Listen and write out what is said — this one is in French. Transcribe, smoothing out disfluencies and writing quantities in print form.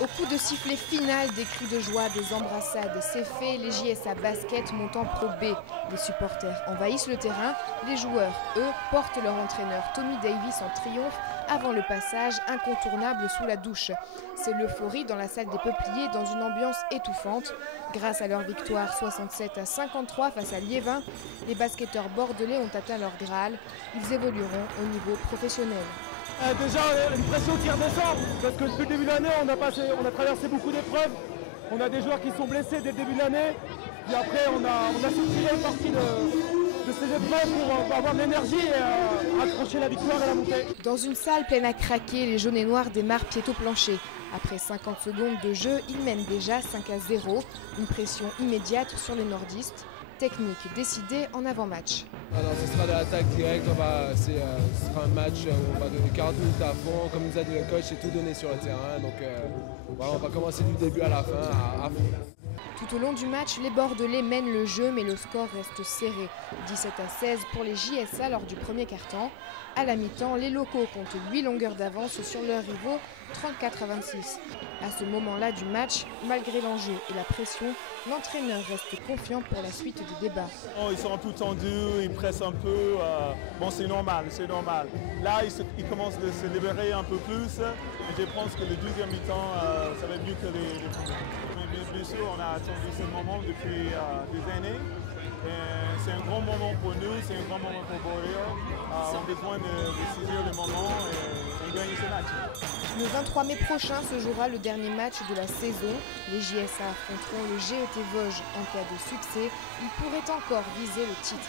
Au coup de sifflet final, des cris de joie, des embrassades, c'est fait, les JSA Basket montent en Pro B. Les supporters envahissent le terrain, les joueurs, eux, portent leur entraîneur Tommy Davis en triomphe avant le passage incontournable sous la douche. C'est l'euphorie dans la salle des Peupliers dans une ambiance étouffante. Grâce à leur victoire 67-53 face à Liévin, les basketteurs bordelais ont atteint leur Graal. Ils évolueront au niveau professionnel. Déjà une pression qui redescend parce que depuis le début de l'année on a traversé beaucoup d'épreuves. On a des joueurs qui sont blessés dès le début de l'année. Puis après on a su tirer partie de ces épreuves pour avoir de l'énergie et accrocher la victoire et la montée. Dans une salle pleine à craquer, les jaunes et noirs démarrent pied au plancher. Après 50 secondes de jeu, ils mènent déjà 5-0. Une pression immédiate sur les nordistes. Technique décidée en avant-match. Alors ce sera de l'attaque directe, ce sera un match où on va donner 40 minutes à fond. Comme nous a dit le coach, c'est tout donné sur le terrain. Donc voilà, on va commencer du début à la fin à fond. Tout au long du match, les Bordelais mènent le jeu, mais le score reste serré. 17-16 pour les JSA lors du premier quart-temps. À la mi-temps, les locaux comptent 8 longueurs d'avance sur leurs rivaux, 34-26. À ce moment-là du match, malgré l'enjeu et la pression, l'entraîneur reste confiant pour la suite des débats. Ils sont un peu tendus, ils pressent un peu. Bon, c'est normal, c'est normal. Là, ils commencent à se libérer un peu plus. Et je pense que le deuxième mi-temps, ça va être mieux que les premiers. Mais bien sûr, on a attendu ce moment depuis des années. C'est un grand moment pour nous, c'est un grand moment pour Bordeaux. On a besoin de saisir le moment et gagner ce match. Le 23 mai prochain se jouera le dernier match de la saison. Les JSA affronteront le GET Vosges. En cas de succès, ils pourraient encore viser le titre.